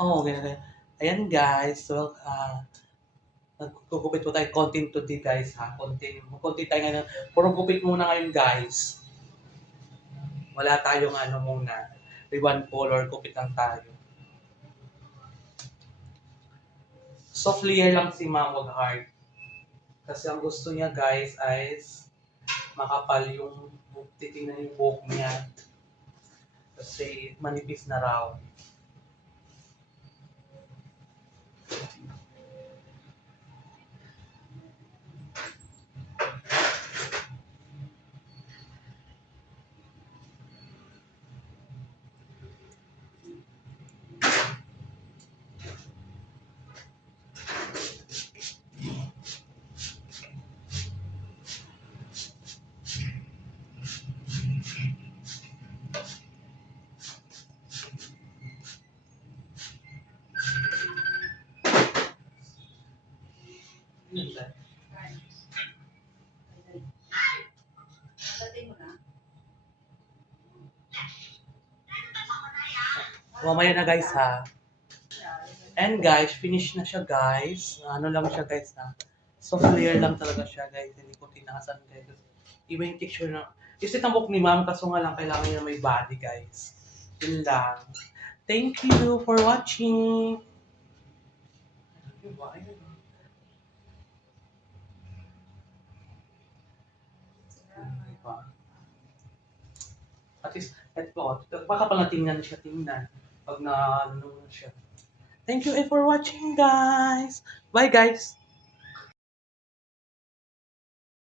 Oo, ganyan. Ayan guys, well, nagkukupit po tayo content today guys ha. Content tayo ngayon. Puro gupit muna ngayon guys. Wala tayong ano muna. Ribbon color, gupit lang tayo. Soft layer lang si Ma'am, wag hard. Kasi ang gusto niya guys ay makapal yung titingnan yung buhok niya. Kasi manipis na raw. Yun lang. Mamaya na guys ha. And guys, finish na siya guys. Ano lang siya guys ha. Soft layer lang talaga siya guys. Hindi ko tinasan guys. Iba yung texture na. Kasi tambok ni ma'am kaso nga lang kailangan niya may body guys. Yun lang. Thank you for watching. Diba? Ayun. Diba? At least, eto, baka pala tingnan siya, tingnan. Pag na, ano na siya. Thank you for watching, guys. Bye, guys.